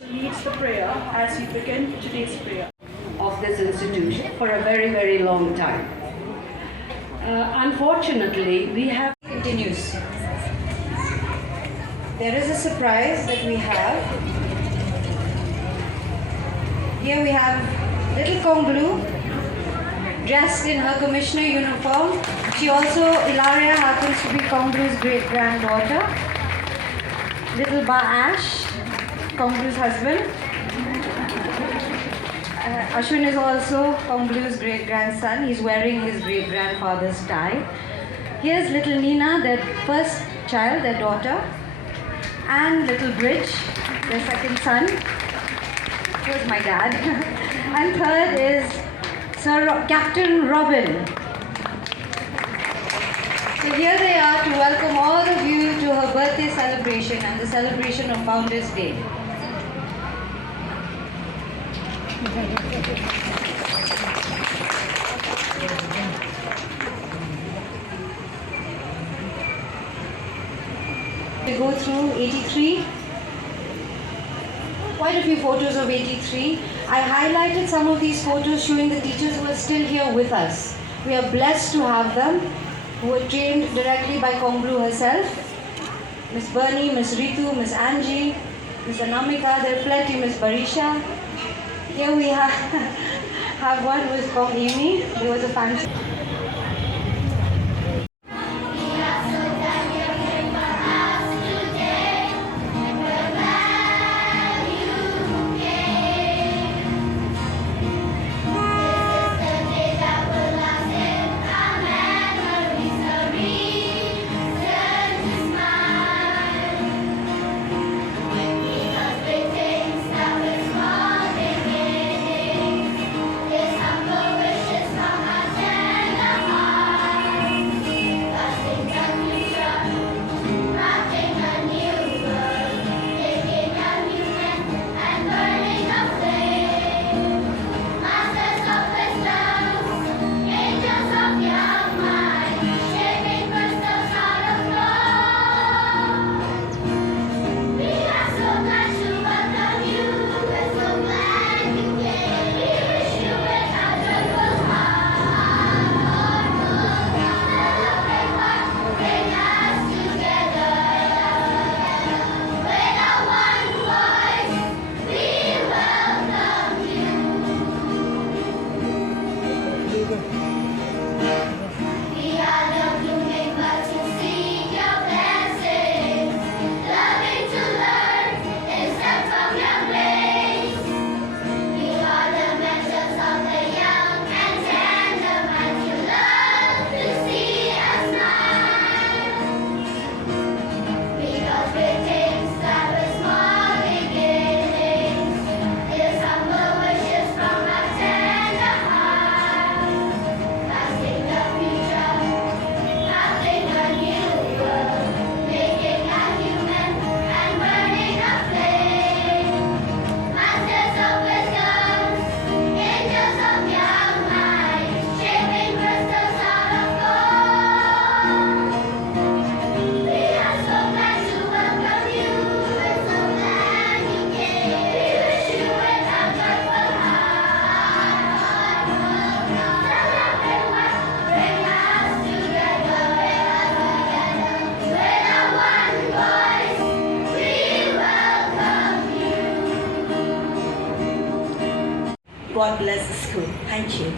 Leads the prayer as we begin today's prayer of this institution for a very, very long time. Unfortunately, we have continues. There is a surprise that we have. Here we have little Konglu dressed in her commissioner uniform. She also, Ilaria, happens to be Konglu's great-granddaughter. Little Ba Ash, Konglu's husband. Ashwin is also Konglu's great-grandson. He's wearing his great-grandfather's tie. Here's little Nina, their first child, their daughter. And little Bridge, their second son. Here's my dad. And third is Captain Robin. So here they are to welcome all of you to her birthday celebration and the celebration of Founders Day. We go through 83. Quite a few photos of 83. I highlighted some of these photos showing the teachers who are still here with us. We are blessed to have them, who were trained directly by Konglu herself. Miss Bernie, Miss Ritu, Miss Angie, Miss Anamika, there are plenty, Miss Barisha. Here we have one who is called Amy. He was a fancy. God bless the school. Thank you.